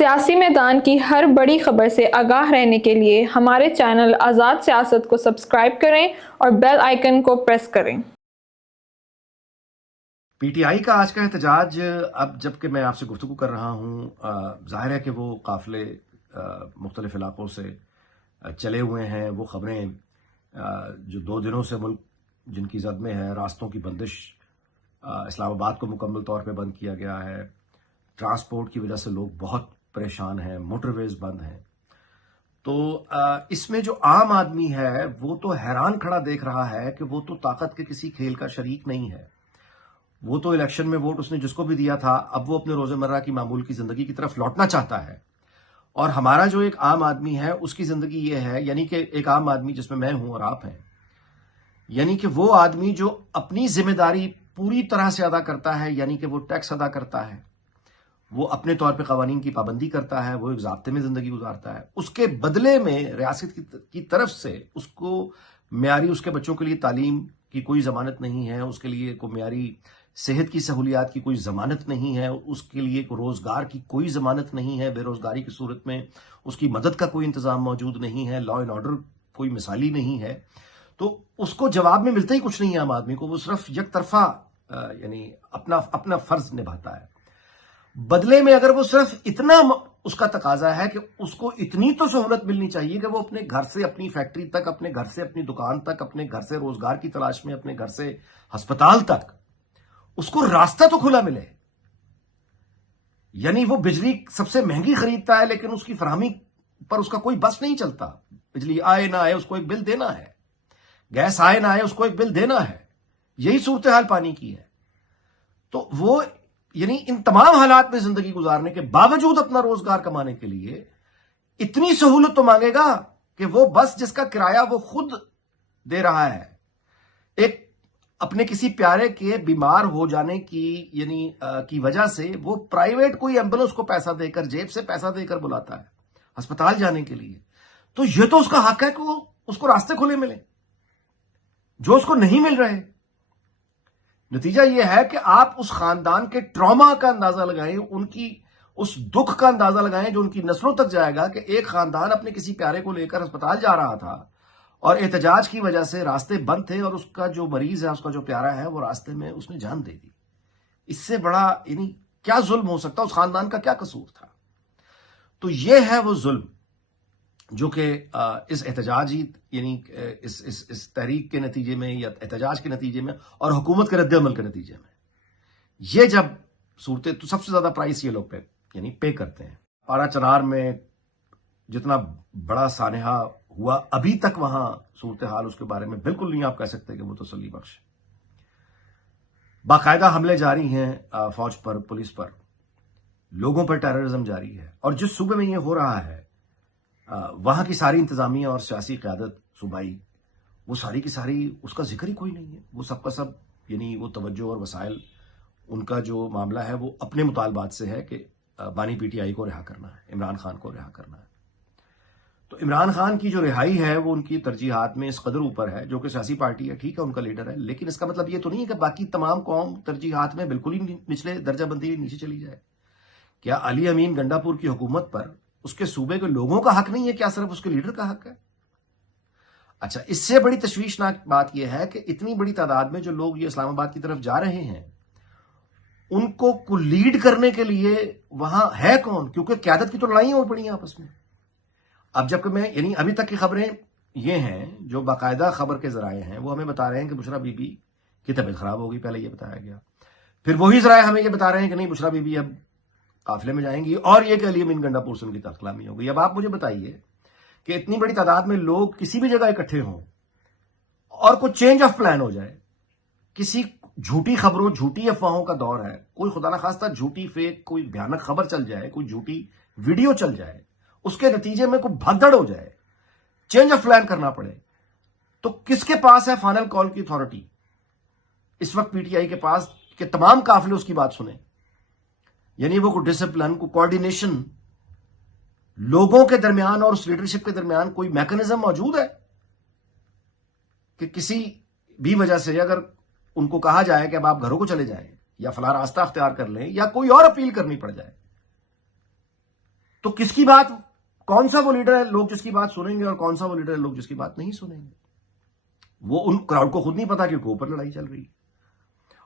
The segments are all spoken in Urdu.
سیاسی میدان کی ہر بڑی خبر سے آگاہ رہنے کے لیے ہمارے چینل آزاد سیاست کو سبسکرائب کریں اور بیل آئیکن کو پریس کریں۔ پی ٹی آئی کا آج کا احتجاج، اب جب کہ میں آپ سے گفتگو کر رہا ہوں، ظاہر ہے کہ وہ قافلے مختلف علاقوں سے چلے ہوئے ہیں۔ وہ خبریں جو 2 دنوں سے ملک جن کی زد میں ہے، راستوں کی بندش، اسلام آباد کو مکمل طور پہ بند کیا گیا ہے، ٹرانسپورٹ کی وجہ سے لوگ بہت پریشان ہیں، موٹر ویز بند ہیں، تو اس میں جو عام آدمی ہے وہ تو حیران کھڑا دیکھ رہا ہے کہ وہ تو طاقت کے کسی کھیل کا شریک نہیں ہے۔ وہ تو الیکشن میں ووٹ اس نے جس کو بھی دیا تھا، اب وہ اپنے روزمرہ کی معمول کی زندگی کی طرف لوٹنا چاہتا ہے۔ اور ہمارا جو ایک عام آدمی ہے اس کی زندگی یہ ہے، یعنی کہ ایک عام آدمی جس میں ہوں اور آپ ہیں، یعنی کہ وہ آدمی جو اپنی ذمہ داری پوری طرح سے ادا کرتا ہے، یعنی کہ وہ ٹیکس ادا کرتا ہے، وہ اپنے طور پہ قوانین کی پابندی کرتا ہے، وہ ایک ضابطے میں زندگی گزارتا ہے، اس کے بدلے میں ریاست کی طرف سے اس کو معیاری اس کے بچوں کے لیے تعلیم کی کوئی ضمانت نہیں ہے، اس کے لیے کوئی معیاری صحت کی سہولیات کی کوئی ضمانت نہیں ہے، اس کے لیے روزگار کی کوئی ضمانت نہیں ہے، بے روزگاری کی صورت میں اس کی مدد کا کوئی انتظام موجود نہیں ہے، لا اینڈ آرڈر کوئی مثالی نہیں ہے، تو اس کو جواب میں ملتا ہی کچھ نہیں ہے عام آدمی کو۔ وہ صرف یک طرفہ یعنی اپنا فرض نبھاتا ہے۔ بدلے میں اگر وہ صرف اتنا اس کا تقاضا ہے کہ اس کو اتنی تو سہولت ملنی چاہیے کہ وہ اپنے گھر سے اپنی فیکٹری تک، اپنے گھر سے اپنی دکان تک، اپنے گھر سے روزگار کی تلاش میں، اپنے گھر سے ہسپتال تک اس کو راستہ تو کھلا ملے۔ یعنی وہ بجلی سب سے مہنگی خریدتا ہے لیکن اس کی فراہمی پر اس کا کوئی بس نہیں چلتا۔ بجلی آئے نہ آئے اس کو ایک بل دینا ہے، گیس آئے نہ آئے اس کو ایک بل دینا ہے، یہی صورتحال پانی کی ہے۔ تو وہ یعنی ان تمام حالات میں زندگی گزارنے کے باوجود اپنا روزگار کمانے کے لیے اتنی سہولت تو مانگے گا کہ وہ بس جس کا کرایہ وہ خود دے رہا ہے، ایک اپنے کسی پیارے کے بیمار ہو جانے کی وجہ سے وہ پرائیویٹ کوئی ایمبولینس کو پیسہ دے کر، جیب سے پیسہ دے کر بلاتا ہے ہسپتال جانے کے لیے، تو یہ تو اس کا حق ہے کہ وہ اس کو راستے کھلے ملے جو اس کو نہیں مل رہے۔ نتیجہ یہ ہے کہ آپ اس خاندان کے ٹراما کا اندازہ لگائیں، ان کی اس دکھ کا اندازہ لگائیں جو ان کی نسلوں تک جائے گا، کہ ایک خاندان اپنے کسی پیارے کو لے کر ہسپتال جا رہا تھا اور احتجاج کی وجہ سے راستے بند تھے، اور اس کا جو مریض ہے، اس کا جو پیارا ہے، وہ راستے میں اس نے جان دے دی۔ اس سے بڑا یعنی کیا ظلم ہو سکتا؟ اس خاندان کا کیا قصور تھا؟ تو یہ ہے وہ ظلم جو کہ اس احتجاجی یعنی اس تحریک کے نتیجے میں یا احتجاج کے نتیجے میں اور حکومت کے رد عمل کے نتیجے میں یہ جب صورتیں، تو سب سے زیادہ پرائس یہ لوگ پے کرتے ہیں۔ پارا چنار میں جتنا بڑا سانحہ ہوا، ابھی تک وہاں صورتحال اس کے بارے میں بالکل نہیں آپ کہہ سکتے کہ وہ تسلی بخش۔ باقاعدہ حملے جاری ہیں فوج پر، پولیس پر، لوگوں پر ٹیررزم جاری ہے، اور جس صوبے میں یہ ہو رہا ہے وہاں کی ساری انتظامیہ اور سیاسی قیادت صوبائی، وہ ساری کی ساری اس کا ذکر ہی کوئی نہیں ہے۔ وہ سب کا سب یعنی وہ توجہ اور وسائل، ان کا جو معاملہ ہے وہ اپنے مطالبات سے ہے کہ بانی پی ٹی آئی کو رہا کرنا ہے، عمران خان کو رہا کرنا ہے۔ تو عمران خان کی جو رہائی ہے وہ ان کی ترجیحات میں اس قدر اوپر ہے، جو کہ سیاسی پارٹی ہے، ٹھیک ہے، ان کا لیڈر ہے، لیکن اس کا مطلب یہ تو نہیں ہے کہ باقی تمام قوم ترجیحات میں بالکل ہی نچلے درجہ بندی نیچے چلی جائے۔ کیا علی امین گنڈا پور کی حکومت پر اس کے صوبے کے لوگوں کا حق نہیں ہے؟ کیا صرف اس کے لیڈر کا حق ہے؟ اچھا، اس سے بڑی تشویشناک بات یہ ہے کہ اتنی بڑی تعداد میں جو لوگ یہ اسلام آباد کی طرف جا رہے ہیں، ان کو لیڈ کرنے کے لیے وہاں ہے کون؟ کیونکہ قیادت کی تو لڑائیاں ہو پڑی ہیں آپس میں۔ اب جب کہ میں یعنی ابھی تک کی خبریں یہ ہیں، جو باقاعدہ خبر کے ذرائع ہیں، وہ ہمیں بتا رہے ہیں کہ بشرا بی بی کی طبیعت خراب ہوگی، پہلے یہ بتایا گیا، پھر وہی ذرائع ہمیں یہ بتا رہے ہیں کہ نہیں، بشرا بی بی اب قافلے میں جائیں گی، اور یہ کہ علی امین گنڈا پور سے ان کی تخت کلامی ہو گئی۔ اب آپ مجھے بتائیے کہ اتنی بڑی تعداد میں لوگ کسی بھی جگہ اکٹھے ہوں اور کوئی چینج آف پلان ہو جائے، کسی جھوٹی خبروں، جھوٹی افواہوں کا دور ہے، کوئی خدا نخواستہ جھوٹی فیک کوئی بھیانک خبر چل جائے، کوئی جھوٹی ویڈیو چل جائے، اس کے نتیجے میں کوئی بھگدڑ ہو جائے، چینج آف پلان کرنا پڑے، تو کس کے پاس ہے فائنل کال کی اتھارٹی؟ اس وقت پی ٹی آئی کے پاس، کہ تمام قافلے اس کی بات سنیں۔ یعنی وہ کوئی ڈسپلن، کوئی کوارڈینیشن لوگوں کے درمیان اور اس لیڈرشپ کے درمیان کوئی میکنزم موجود ہے کہ کسی بھی وجہ سے اگر ان کو کہا جائے کہ اب آپ گھروں کو چلے جائیں یا فلاں راستہ اختیار کر لیں یا کوئی اور اپیل کرنی پڑ جائے، تو کس کی بات، کون سا وہ لیڈر ہے لوگ جس کی بات سنیں گے اور کون سا وہ لیڈر ہے لوگ جس کی بات نہیں سنیں گے؟ وہ ان کراؤڈ کو خود نہیں پتا کہ اوپر لڑائی چل رہی ہے.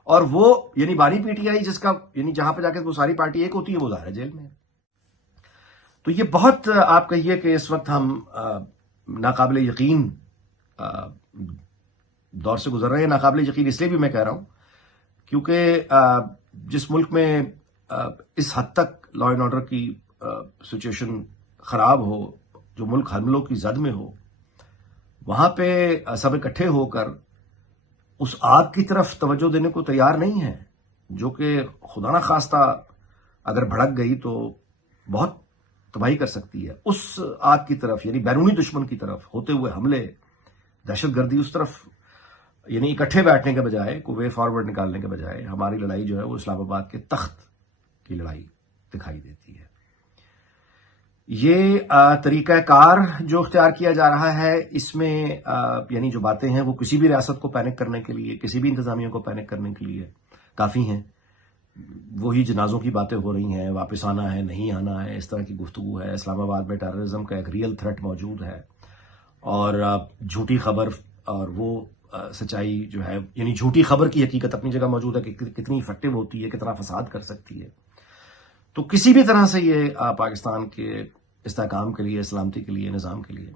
اور وہ یعنی بانی پی ٹی آئی جس کا یعنی جہاں پہ جا کے وہ ساری پارٹی ایک ہوتی ہے وہ ظاہر ہے جیل میں ہے. تو یہ بہت آپ کہیے کہ اس وقت ہم ناقابل یقین دور سے گزر رہے ہیں. ناقابل یقین اس لیے بھی میں کہہ رہا ہوں کیونکہ جس ملک میں اس حد تک لا اینڈ آرڈر کی سچویشن خراب ہو، جو ملک حملوں کی زد میں ہو، وہاں پہ سب اکٹھے ہو کر اس آگ کی طرف توجہ دینے کو تیار نہیں ہے جو کہ خدا نہ خواستہ اگر بھڑک گئی تو بہت تباہی کر سکتی ہے. اس آگ کی طرف یعنی بیرونی دشمن کی طرف ہوتے ہوئے حملے، دہشت گردی، اس طرف یعنی اکٹھے بیٹھنے کے بجائے، کوئی وے فارورڈ نکالنے کے بجائے ہماری لڑائی جو ہے وہ اسلام آباد کے تخت کی لڑائی دکھائی دیتی ہے. یہ طریقہ کار جو اختیار کیا جا رہا ہے اس میں یعنی جو باتیں ہیں وہ کسی بھی ریاست کو پینک کرنے کے لیے، کسی بھی انتظامیہ کو پینک کرنے کے لیے کافی ہیں. وہی جنازوں کی باتیں ہو رہی ہیں، واپس آنا ہے، نہیں آنا ہے، اس طرح کی گفتگو ہے. اسلام آباد میں ٹیررزم کا ایک ریئل تھریٹ موجود ہے اور جھوٹی خبر اور وہ سچائی جو ہے یعنی جھوٹی خبر کی حقیقت اپنی جگہ موجود ہے کہ کتنی افیکٹو ہوتی ہے، کتنا فساد کر سکتی ہے. تو کسی بھی طرح سے یہ پاکستان کے استحکام کے لیے، سلامتی کے لیے، نظام کے لیے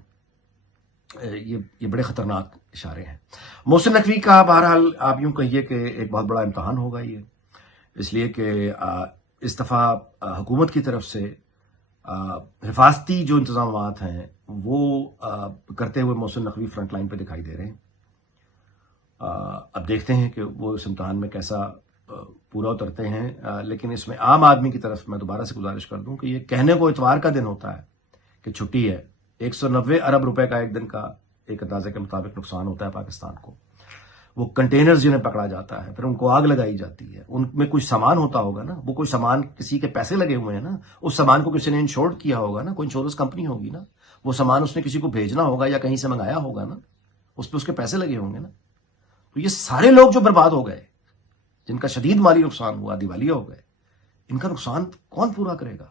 یہ بڑے خطرناک اشارے ہیں. محسن نقوی کا بہرحال آپ یوں کہیے کہ ایک بہت بڑا امتحان ہوگا یہ، اس لیے کہ اس دفعہ حکومت کی طرف سے حفاظتی جو انتظامات ہیں وہ کرتے ہوئے محسن نقوی فرنٹ لائن پہ دکھائی دے رہے ہیں. اب دیکھتے ہیں کہ وہ اس امتحان میں کیسا پورا اترتے ہیں. لیکن اس میں عام آدمی کی طرف میں دوبارہ سے گزارش کر دوں کہ یہ کہنے کو اتوار کا دن ہوتا ہے کہ چھٹی ہے. 190 ارب روپے کا ایک دن کا ایک اندازے کے مطابق نقصان ہوتا ہے پاکستان کو. وہ کنٹینرز جنہیں پکڑا جاتا ہے، پھر ان کو آگ لگائی جاتی ہے، ان میں کچھ سامان ہوتا ہوگا نا، وہ کوئی سامان کسی کے پیسے لگے ہوئے ہیں نا، اس سامان کو کسی نے انشورڈ کیا ہوگا نا، کوئی انشورنس کمپنی ہوگی نا، وہ سامان اس نے کسی کو بھیجنا ہوگا یا کہیں سے منگایا ہوگا نا، اس پہ اس کے پیسے لگے ہوں گے نا. تو یہ سارے لوگ جو برباد ہو گئے، جن کا شدید مالی نقصان ہوا، دیوالیہ ہو گئے، ان کا نقصان کون پورا کرے گا؟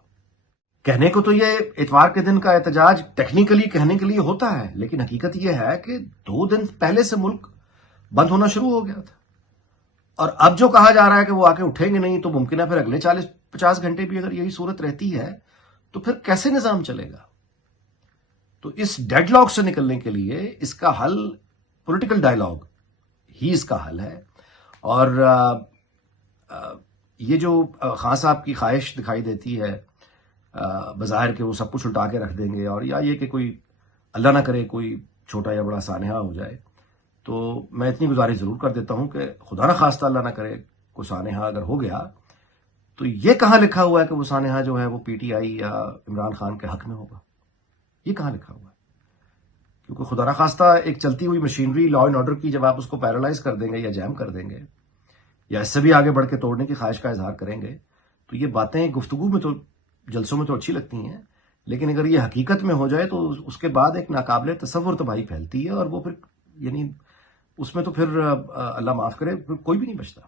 کہنے کو تو یہ اتوار کے دن کا احتجاج ٹیکنیکلی کہنے کے لیے ہوتا ہے، لیکن حقیقت یہ ہے کہ 2 دن پہلے سے ملک بند ہونا شروع ہو گیا تھا. اور اب جو کہا جا رہا ہے کہ وہ آ کے اٹھیں گے نہیں، تو ممکن ہے پھر اگلے 40-50 گھنٹے بھی اگر یہی صورت رہتی ہے تو پھر کیسے نظام چلے گا؟ تو اس ڈیڈ لاک سے نکلنے کے لیے اس کا حل پولیٹیکل ڈائیلاگ ہی اس کا حل ہے. اور یہ جو خان صاحب کی خواہش دکھائی دیتی ہے بظاہر کہ وہ سب کچھ الٹا کے رکھ دیں گے، اور یا یہ کہ کوئی اللہ نہ کرے کوئی چھوٹا یا بڑا سانحہ ہو جائے، تو میں اتنی گزارش ضرور کر دیتا ہوں کہ خدا نہ خواستہ اللہ نہ کرے کوئی سانحہ اگر ہو گیا تو یہ کہاں لکھا ہوا ہے کہ وہ سانحہ جو ہے وہ پی ٹی آئی یا عمران خان کے حق میں ہوگا؟ یہ کہاں لکھا ہوا ہے؟ کیونکہ خدا نہ خواستہ ایک چلتی ہوئی مشینری لا اینڈ آرڈر کی جب آپ اس کو پیرالائز کر دیں گے یا جیم کر دیں گے یا اس سے بھی آگے بڑھ کے توڑنے کی خواہش کا اظہار کریں گے، تو یہ باتیں گفتگو میں تو جلسوں میں تو اچھی لگتی ہیں، لیکن اگر یہ حقیقت میں ہو جائے تو اس کے بعد ایک ناقابل تصور تباہی پھیلتی ہے، اور وہ پھر یعنی اس میں تو پھر اللہ معاف کرے پھر کوئی بھی نہیں بچتا.